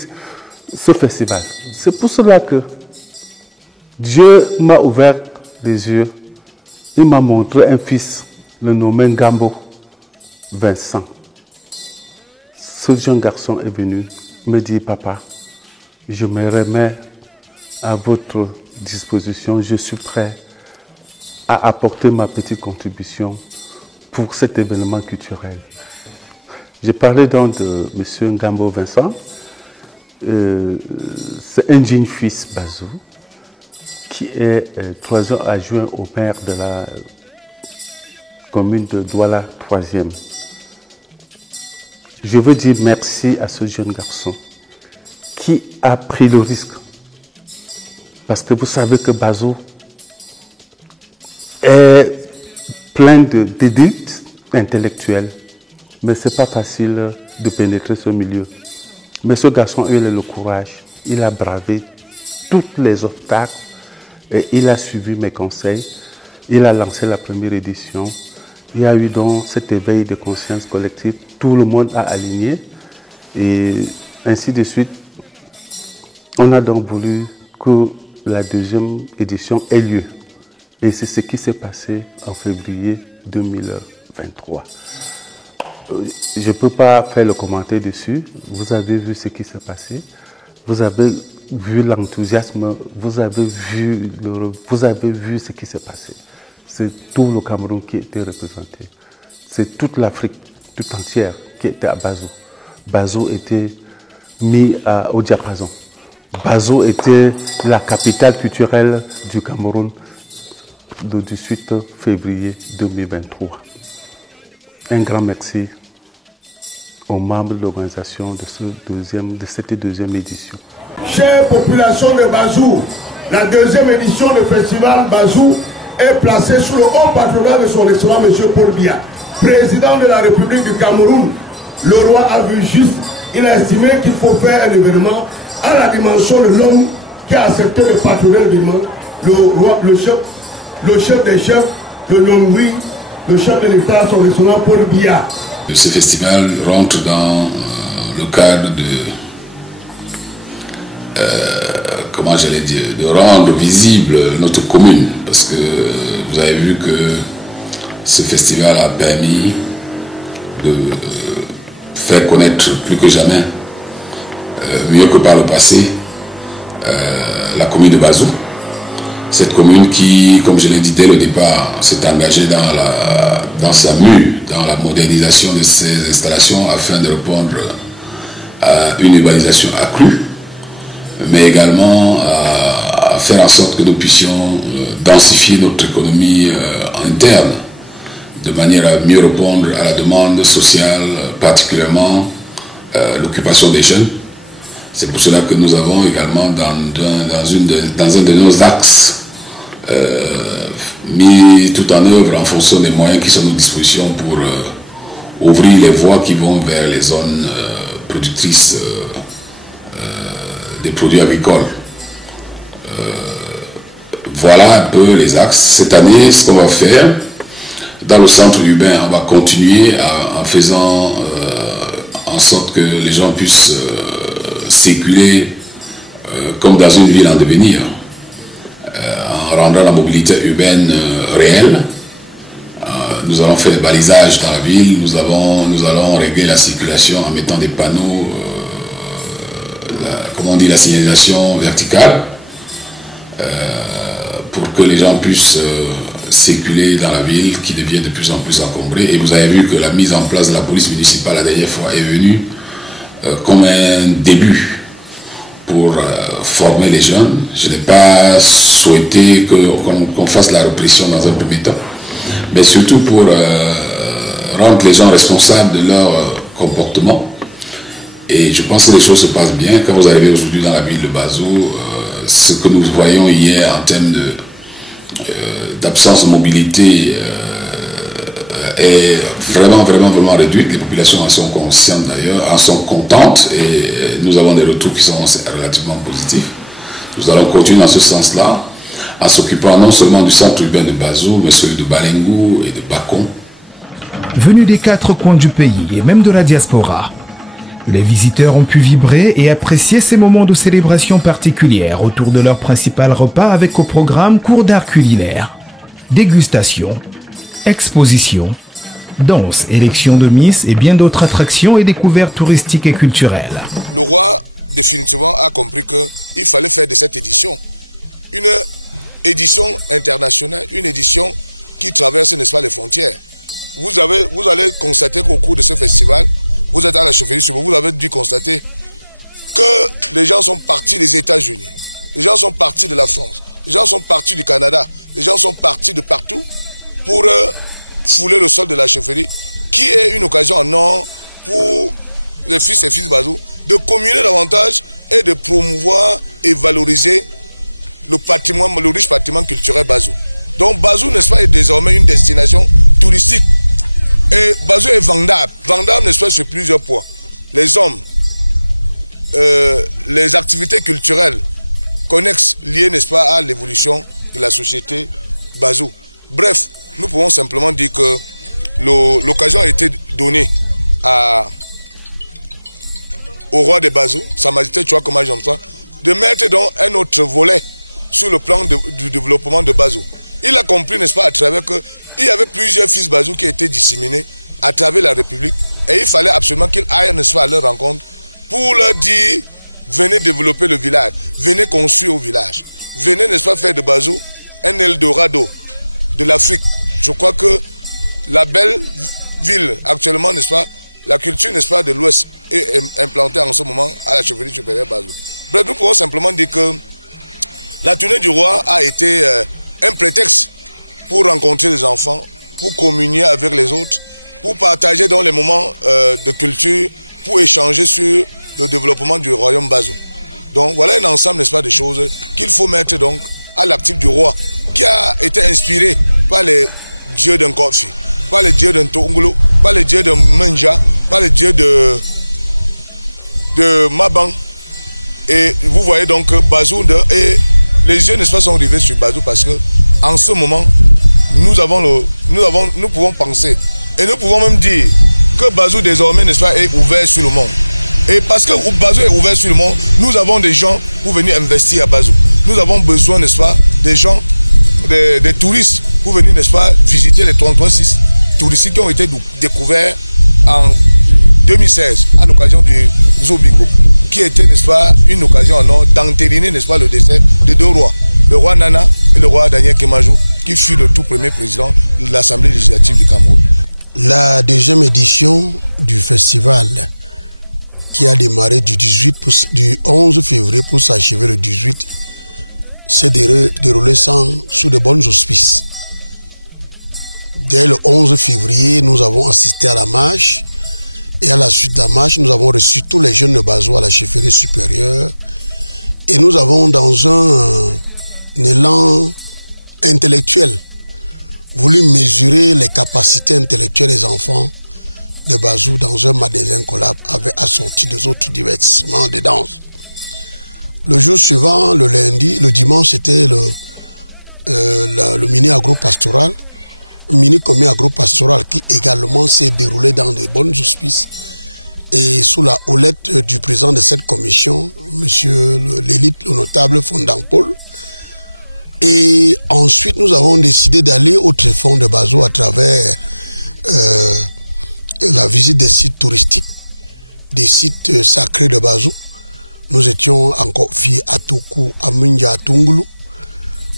ce festival? C'est pour cela que Dieu m'a ouvert les yeux. Il m'a montré un fils, le nommé Ngambo Vincent. Ce jeune garçon est venu me dire, papa, je me remets à votre disposition, je suis prêt à apporter ma petite contribution pour cet événement culturel. J'ai parlé donc de M. Ngambo Vincent, c'est un jeune fils Bazou, qui est 3e adjoint au maire de la commune de Douala 3e. Je veux dire merci à ce jeune garçon qui a pris le risque. Parce que vous savez que Bazou est plein d'élites intellectuelles, mais ce n'est pas facile de pénétrer ce milieu. Mais ce garçon, il a le courage, il a bravé tous les obstacles et il a suivi mes conseils. Il a lancé la première édition. Il y a eu donc cet éveil de conscience collective. Tout le monde a aligné et ainsi de suite. On a donc voulu que la deuxième édition ait lieu. Et c'est ce qui s'est passé en février 2023. Je ne peux pas faire le commentaire dessus. Vous avez vu ce qui s'est passé. Vous avez vu l'enthousiasme. Vous avez vu ce qui s'est passé. C'est tout le Cameroun qui était représenté. C'est toute l'Afrique, tout entière, qui était à Bazou. Bazou était mis au diapason. Bazou était la capitale culturelle du Cameroun le 18 février 2023. Un grand merci aux membres de l'organisation de cette deuxième édition. Chère population de Bazou, la deuxième édition du festival Bazou est placée sous le haut patronat de son excellent M. Paul Biya, président de la République du Cameroun. Le roi a vu juste, il a estimé qu'il faut faire un événement à la dimension de l'homme qui a accepté de patronner l'événement le chef des chefs, le Longri, le chef de l'État, son excellent Paul Biya. Ce festival rentre dans le cadre de, comment j'allais dire, de rendre visible notre commune, parce que vous avez vu que ce festival a permis de faire connaître plus que jamais, mieux que par le passé, la commune de Bazou. Cette commune qui, comme je l'ai dit dès le départ, s'est engagée dans sa mue, dans la modernisation de ses installations afin de répondre à une urbanisation accrue, mais également à faire en sorte que nous puissions densifier notre économie interne de manière à mieux répondre à la demande sociale, particulièrement l'occupation des jeunes. C'est pour cela que nous avons également dans un de nos axes mis tout en œuvre en fonction des moyens qui sont à notre disposition pour ouvrir les voies qui vont vers les zones productrices des produits agricoles. Voilà un peu les axes. Cette année, ce qu'on va faire, dans le centre urbain, on va continuer en faisant en sorte que les gens puissent circuler comme dans une ville en devenir, en rendant la mobilité urbaine réelle. Nous allons faire des balisages dans la ville, nous allons régler la circulation en mettant des panneaux, la signalisation verticale, pour que les gens puissent circuler dans la ville qui devient de plus en plus encombrée. Et vous avez vu que la mise en place de la police municipale la dernière fois est venue comme un début pour former les jeunes. Je n'ai pas souhaité qu'on fasse la répression dans un premier temps, mais surtout pour rendre les gens responsables de leur comportement. Et je pense que les choses se passent bien. Quand vous arrivez aujourd'hui dans la ville de Bazou, ce que nous voyons hier en termes d'absence de mobilité est vraiment réduite. Les populations en sont conscientes d'ailleurs, en sont contentes, et nous avons des retours qui sont relativement positifs. Nous allons continuer dans ce sens-là, en s'occupant non seulement du centre urbain de Bazou, mais celui de Balengou et de Bakon. Venus des 4 coins du pays et même de la diaspora, les visiteurs ont pu vibrer et apprécier ces moments de célébration particulière autour de leur principal repas, avec au programme cours d'art culinaire, dégustation, exposition, danse, élection de Miss et bien d'autres attractions et découvertes touristiques et culturelles. Le roi définitivement a compris qu'il fallait faire de cette édition une édition internationale, une édition qui traverse, n'est-ce pas, les frontières. Vous allez constater qu'au cours de ce festival, vous êtes à la chefferie, vous avez dû constater que les gens sont partis des États-Unis, les gens sont partis de la France, les gens sont partis du Canada, les gens sont partis de partout pour fouler le sol de la chefferie, qui est une occasion en or pour les fils et fils Bazou de communier davantage et de promouvoir et valoriser le patrimoine, le riche patrimoine culturel Bazou. Donc Bazou, n'est-ce pas, est désormais une destination touristique. Et Bazou est vendable. Vendable, n'est-ce pas, sur plusieurs points. Les hommes, les activités culturelles connexes liées, n'est-ce pas, à l'évolution de la société Bazou. Bref, nous pouvons simplement dire que l'occasion a été donnée au roi de Bazou, Sa Majesté Tchouak Omar Jamsa, de mettre donc un autre volet sur le plan du développement de Bazou. Il a compris, n'est-ce pas, à travers qu'il y avait plusieurs fils Bazou qui étaient disséminés à travers la République, et il fallait absolument qu'il aille, n'est-ce pas, à leur rencontre pour leur dire: venez développer le village, venez construire au village, venez, n'est-ce pas, faire de Bazou un Eldorado de l'Afrique. Je crois que la belle ville actuellement, n'est-ce pas, la culture, n'est-ce pas, de l'Ouest est implantée en ce moment à la chefferie supérieure Bazou. Bref, nous pouvons simplement dire que la tournée du roi a été un prétexte pour rencontrer les enfants, pour communier avec les autres, pour partager dans les moments de culture, pour échanger sur le développement du royaume Bazou. Donc voilà un ensemble, n'est-ce pas, de choses qu'il faut mettre donc à l'actif du roi, qui a été inspiré par les dieux d'un Kofi, par les dieux d'un Tongolo, par les dieux de Menja, par les dieux de Maban. Et vous voyez donc que Bazou est les yeux, n'est-ce pas, sont rivés sur Bazou parce que en ce moment, nous pouvons penser et nous pouvons même dire que Bazou désormais, n'est-ce pas, est ouvert sur le monde. Et parce que Bazou est ouvert sur le monde, nous avons des gens pour venir investir à Bazou. Nous avons besoin, n'est-ce pas, des gens, des touristes pour venir, n'est-ce pas, visiter les 33 sites touristiques qui ont été découverts en 2016 à l'occasion du Zobingo, qui était, n'est-ce pas, une occasion en or d'entériner, n'est-ce pas, le décès de deux rois, le roi Nana et le roi Daniel Kémajou, qui fut le tout premier président de l'Assemblée législative du Cameroun. La deuxième édition du festival qui a démarré du 11 février pour s'achever le 18 s'est déroulé sous de bons auspices. Dès le 11 février, nous avons assisté à la marche et à la suite de la marche, nous avons reçu tous les jeunes de Bazou à la chefferie supérieure et nous avons dans un élan intellectuel voulu mesurer les capacités intellectuelles des enfants de Bazou dans un magasin collab avec assorti des autres divertissements de danse. Le jour suivant, le lundi, le dimanche, c'était le mini agro-pastoral, mini-commis agro-pastoral qui également s'est déroulé dans de bons auspices et sous la houlette du président de cette commission, monsieur l'élite, le notable Fondant Paul. Et ensuite, nous avons décidé d'aller au tréfonds de Bazou à travers la visite des sites touristiques, des sites sacrés de Bazou. Nous étions encore à Toku, à Mundia, à Tungulu.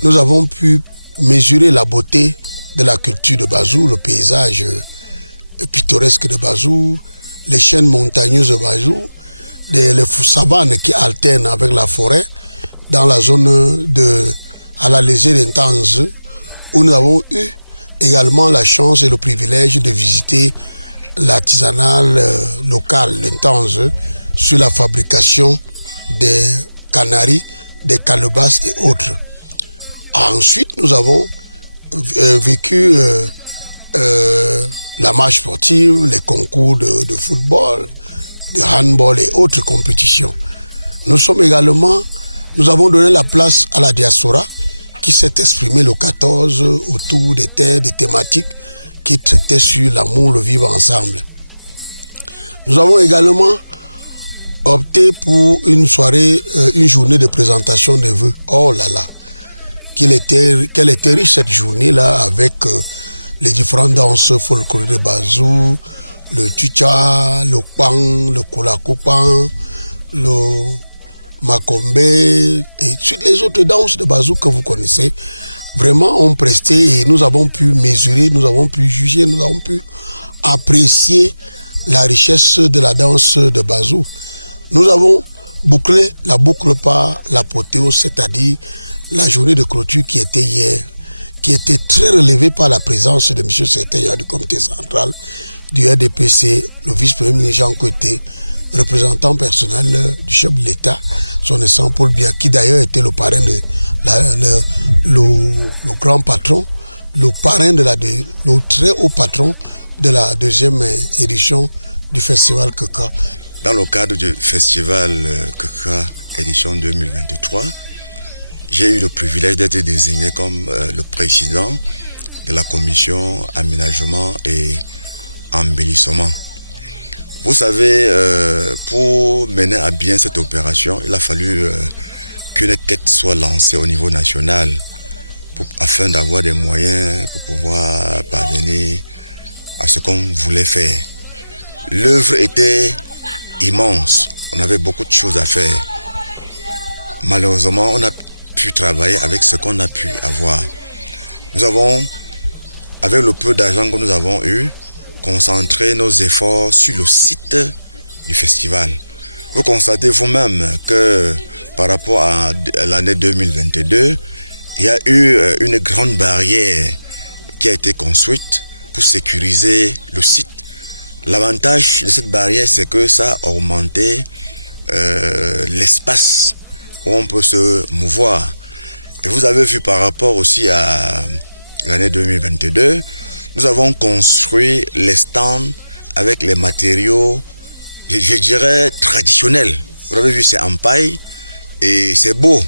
Nous avons pu mesurer la beauté de la culture de Bazou, le paysage pittoresque de Bazou, les chaînes montagneuses de Bazou, les savanes qui alternent avec la forêt dans la zone à la légère intense, où nous avons eu également la chance et le privilège de visiter l'artisanal local, l'intense, sur la fabrication des canaries, des calebasses et autres. Ensuite, nous avons vécu la marche sportive, les concours de football, de handball et autres compétitions. Nous avons donné la place à la diaspora qui s'est exprimée le 14 autour des thèmes, des thématiques qui traitaient sur l'amour, le vivre ensemble. Nous avons également opté pour une soirée, une journée de présentation des vœux. Oh là là, quelle était riche cette journée-là avec les différentes danses folkloriques de Bazou, le tcha, le pang, le kolakopan, le makombe et toutes les autres danses de Bazou que vous connaissez. Vraiment ont presté et nous avons pu mesurer, nous avons pu juger, nous avons pu apprécier la richesse de la danse de Bazou. Nous avons bouclé la boucle par l'apothéose, c'est-à-dire la journée de clôture qui était hier, qui était très relevée par la présence de M. le secrétaire du comité central du RDPC, le vice-premier ministre Jean Coté, représentant personnel du chef de l'État, son excellence Paul Biya, qui d'ailleurs était le parrain de le grand patron, le très haut patron de la deuxième édition du festival Keka. Dans le cadre du festival Keka édition 2023, j'ai eu le privilège d'être désigné comme le président de la commission aménagement et embellissement. Vous savez, pour mener à bien cette opération, il a fallu qu'une quête soit lancée au niveau national afin d'avoir des moyens pour pouvoir parvenir à ce qu'on voulait faire. L'œuvre était immense, on avait beaucoup de choses à faire. Malheureusement, on a pu travailler avec ce qu'on a pu avoir. Nous avons, avec le peu d'argent que nous avons eu, concentré nos efforts sur le site du festival. Vous constatez vous-même que par rapport à l'année 2022, il y a eu une grande barrière qui a été construite pour sécuriser le site. L'avantage de cette barrière, c'est que ça a augmenté l'espace où on peut se mouvoir. Et vous avez vu par rapport aussi à l'année 2022, nous avons construit les stands avec les matériaux, je dirais, traditionnels. Vous avez vu, c'est en paille et c'est beau.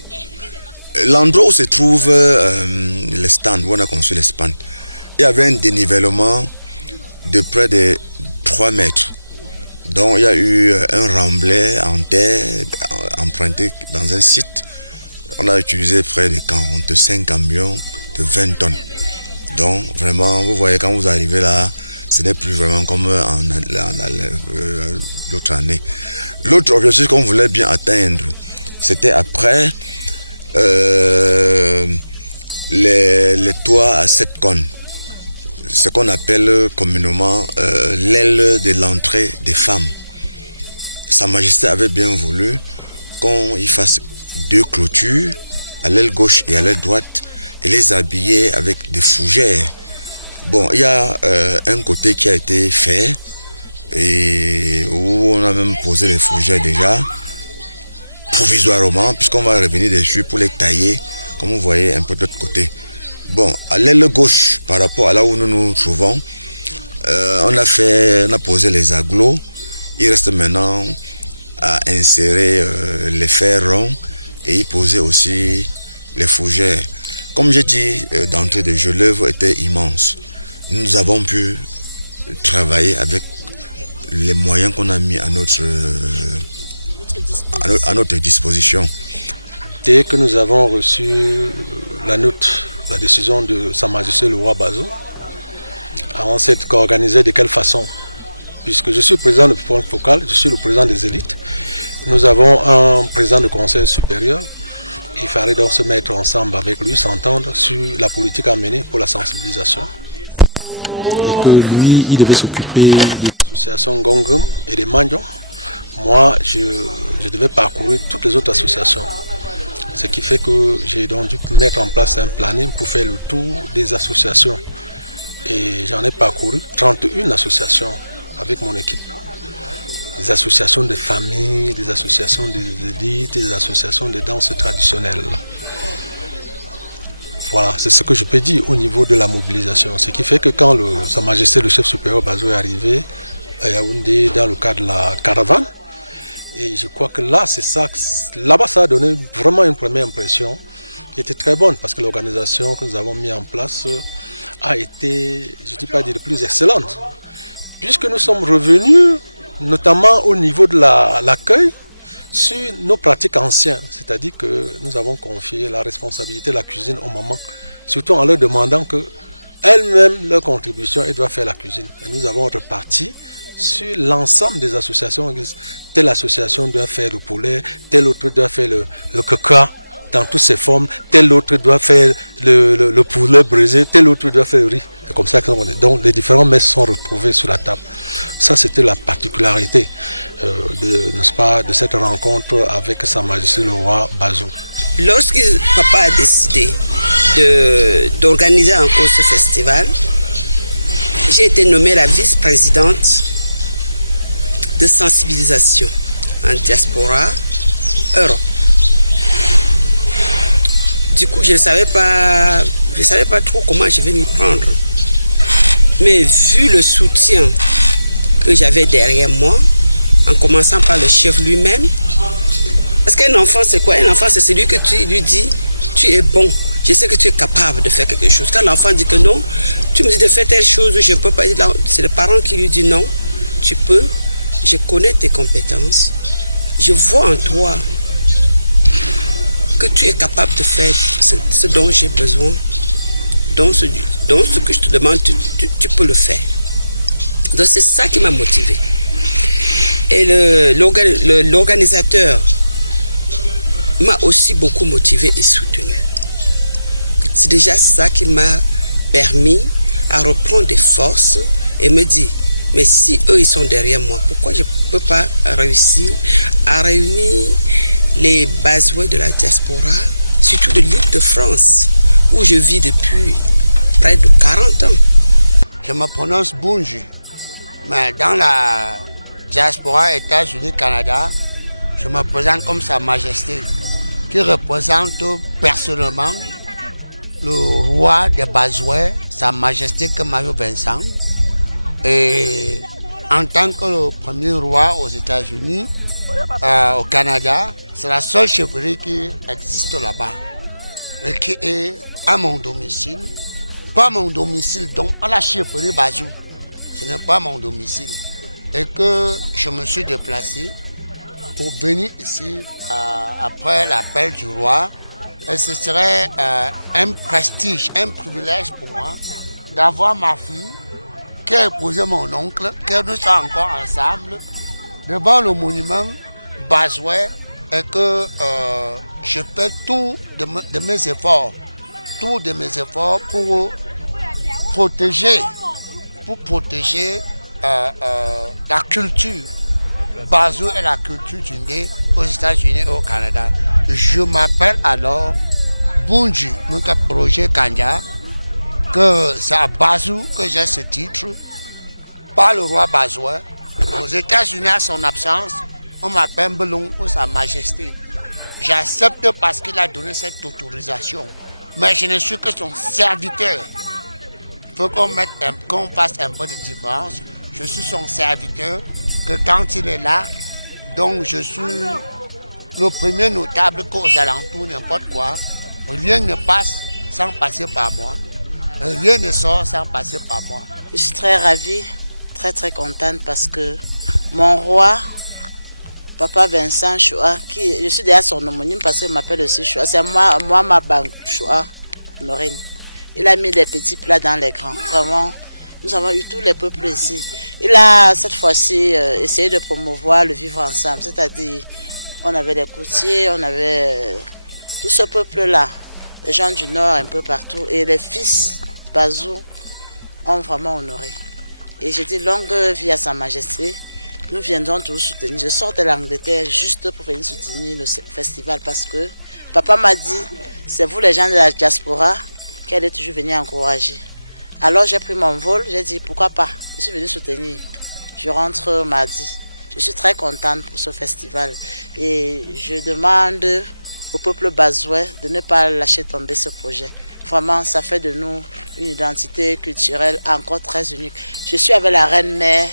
L'endroit où se trouve le stand, où on a construit le stand, il y avait un dénivellement de près de 3 mètres. Donc il y a eu un remblai en terre emprunté dans un site. On a utilisé près de 45 camions de 20 tonnes. Donc vraiment, vous voyez, quand vous arrivez là, ce n'est plus vraiment comme l'autre année. L'autre objectif qu'on voulait bien atteindre, c'était après les toits à 7 cônes. Ce qu'on appelle communément l'aile de l'entrée des femmes. Sa Majesté avait bien voulu qu'on y fasse 2 clôtures, à l'aile gauche et à l'aile droite, et les habiller avec des fougères. Bon, il y a un côté qui a été fait, et où on a même posé les fougères déjà, provisoirement, puisqu'on va revenir dessus pour les tailler, comme vous voyez un peu de l'autre côté. Bon, à l'aile gauche, par rapport à là où nous nous trouvons, on a posé les agglos. Il reste maintenant à insérer les fers ronds et y poser aussi les fougères. Comme j'ai dit d'entrée de jeu, l'œuvre était immense. Nous avons pu travailler avec les moyens qu'on a mis à notre disposition. Dès que nous avons reçu la décision de Sa Majesté le roi Bazou, on s'est organisé de quelle façon? Puisque je suis le président du point focal, je suis le président des élites. Nous avons un président du conseil supérieur. Il fallait donc se mettre ensemble avec lui, s'entendre sur la politique à mener pour la sensibilisation. Et que lui, il devait s'occuper de l'association Gongrum et des Mandjong. Moi, je devais parcourir toutes les autres associations. Ce qui fait que j'ai donc dû mettre en place un planning pour faire le tour des associations. Et j'en ai parcouru 31 associations avec mon équipe. Des associations de familles, des associations des élites, des associations de danse traditionnelle. Voilà, c'est ce que je peux dire au niveau de la mobilisation. Ce qui fait que quand Sa Majesté le chef supérieur Bazou est arrivé à Yaoundé dans le cadre de la caravane, et je crois que là, c'est ça. Là-bas, ça a donné vraiment une première impression qui était très bonne parce que l'organisation que nous avons mis en place a été, je ne dis pas dire de plus excellente. Puisque nous sommes revenus, notamment au niveau de l'accueil, sur nos pratiques anciennes. C'est-à-dire que nous avons confié la responsabilité de la cuisine aux mamans, surtout en leur demandant qu'elles-mêmes, leur contribution, elles doivent faire la cuisine. Et nous avons reparti sur l'ensemble des associations. Telle association doit faire le poulet, telle autre doit faire le coca dans toutes ses formes, telle autre doit faire le poulet braisé, telle autre doit faire le riz. C'est comme ça qu'on est. Donc les différents mets sont retrouvés sur la table. Ça, c'était la particularité n'est-ce pas, de cette rencontre avec Sa Majesté le roi Bazou. Lorsque papa a décidé d'organiser encore ce festival, j'ai été nommée la vice-présidente de sensibilisation en diaspora Europe. Du coup, je ne savais pas trop comment je vais m'y prendre. Mais vu le soutien que j'avais derrière moi, en commençant par le chef lui-même, parce qu'un enfant, c'est quoi? Un enfant, c'est celui que tu lui dis, tu es bon, je sais que tu es capable de faire quelque chose. Quand l'enfant dit que non, tu me dis de faire telle chose, je ne peux pas. C'est le parent qui lui dit non, tu peux, je connais tes compétences, je vois en toi que tu es capable de faire ce dont j'ai besoin, donc ce que je te demande, tu peux le faire. Donc c'est ça qui m'a motivé. Et l'organisateur m'a aussi beaucoup motivé et soutenu. C'est déjà ça qui m'a permis à reprendre des forces et me dire, mais si eux ils sont derrière moi, pourquoi je ne peux pas réussir à réunir les Bazouais de la diaspora, surtout de l'Île-de-France, où je vis depuis près de 40 ans. Je me prononce Bunji, mais dans la diaspora États-Unis, Canada, je me présente comme Sa Majesté, qui représente personnellement le roi des Bazouais, Sa Majesté Kemayo Vincent. Et en tant que le premier roi aux États-Unis, au Canada, c'est la seule chefferie qui existe là-bas. et qui est à mon domicile. Pas mon domicile, donc à la chefferie Bazou. Ce n'est pas mon domicile. Et que je me suis déplacé pour venir ici après l'appel du roi. Et ce serait un prestige, un privilège pour moi d'avoir ma fille qui a épousé mon oncle, que nous sommes encore ensemble devant le monument Bazoué et que je fais tout de mes efforts pour protéger la culture. Bazou est la culture du nez aux États-Unis et au Canada. Je m'appelle alors Bunji Muka Projet Kanya, que c'est à Bazou que j'ai ce titre, par le roi Bazoué. Aux États-Unis, à son absence, on m'appelle Belong ou Sa Majesté. J'accepte parce qu'il a donné cette autorisation. Mais je ne suis que son serviteur. Il faut qu'on fasse un peu de différence. Je suis son serviteur, que quand il est là, donc je suis le premier notable qu'aux alentours, n'importe quoi, rien ne passe sans passer par moi. Rien ne sort sans passer par moi. Je suis très ravie, très contente parce que mon roi, Papa Vincent Choua, je suis déjà son homonyme parce qu'il m'appelle aussi Choua, c'est moi ma banque Choua, Norine. Il a mis des petits plats dans les grands. Vraiment, nous avons eu tous les peuples ici. Il a cette fois-ci essayé de promouvoir le vivre ensemble, c'est-à-dire on avait des courtiers, on avait tout ce peuple-là, les gens du Nord un peu partout, et les fils Bazou ont vraiment honoré. Et j'ai dit longue vie à Sa Majesté, nous viendrons tous soutenir. Je sors de l'Angleterre juste pour venir soutenir le festival parce que papa m'a dit, c'est vous les gens de la diaspora qui allez toujours venir encourager. Alors j'ai pris mon vol, j'ai dit pourquoi pas, je suis venue soutenir. Je rentre mardi. Je suis très contente pour ce festival et je demande au peuple bazouais de ne pas lâcher tomber ce projet. Vraiment, ça fait de nous une identité culturelle encore très unique. Je suis avec la reine-mère,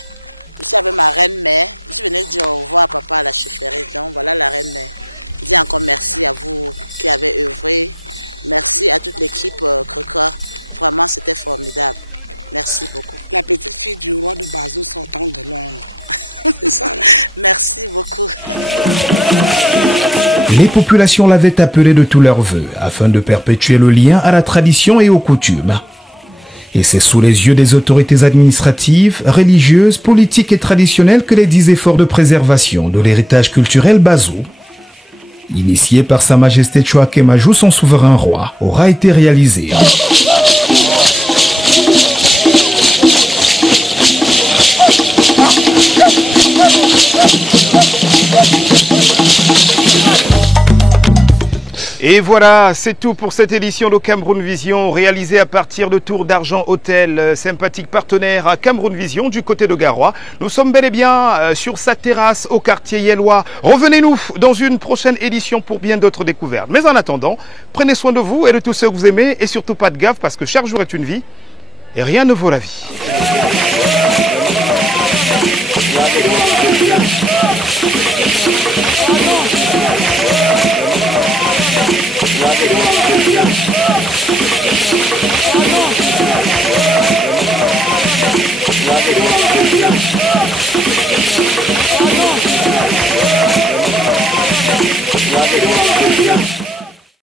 je suis avec ma reine-mère. Je suis venue dire au revoir à papa à la chefferie. Donc voilà la reine-mère. Je dis encore merci à vous qui avez œuvré. Merci à toute l'équipe Kreka. Vraiment, c'était formidable. Merci beaucoup. La petite fille du roi de Bazou sortant de Londres. C'est ça, non? Merci beaucoup. Les populations l'avaient appelé de tous leurs vœux afin de perpétuer le lien à la tradition et aux coutumes. Et c'est sous les yeux des autorités administratives, religieuses, politiques et traditionnelles que les 10 efforts de préservation de l'héritage culturel Bazou, initié par Sa Majesté Choua Kemajou, son souverain roi, aura été réalisé. Et voilà, c'est tout pour cette édition de Cameroun Vision, réalisée à partir de Tour d'Argent Hôtel, sympathique partenaire à Cameroun Vision du côté de Garoua. Nous sommes bel et bien sur sa terrasse au quartier Yellois. Revenez-nous dans une prochaine édition pour bien d'autres découvertes. Mais en attendant, prenez soin de vous et de tous ceux que vous aimez et surtout pas de gaffe parce que chaque jour est une vie et rien ne vaut la vie. Yeah.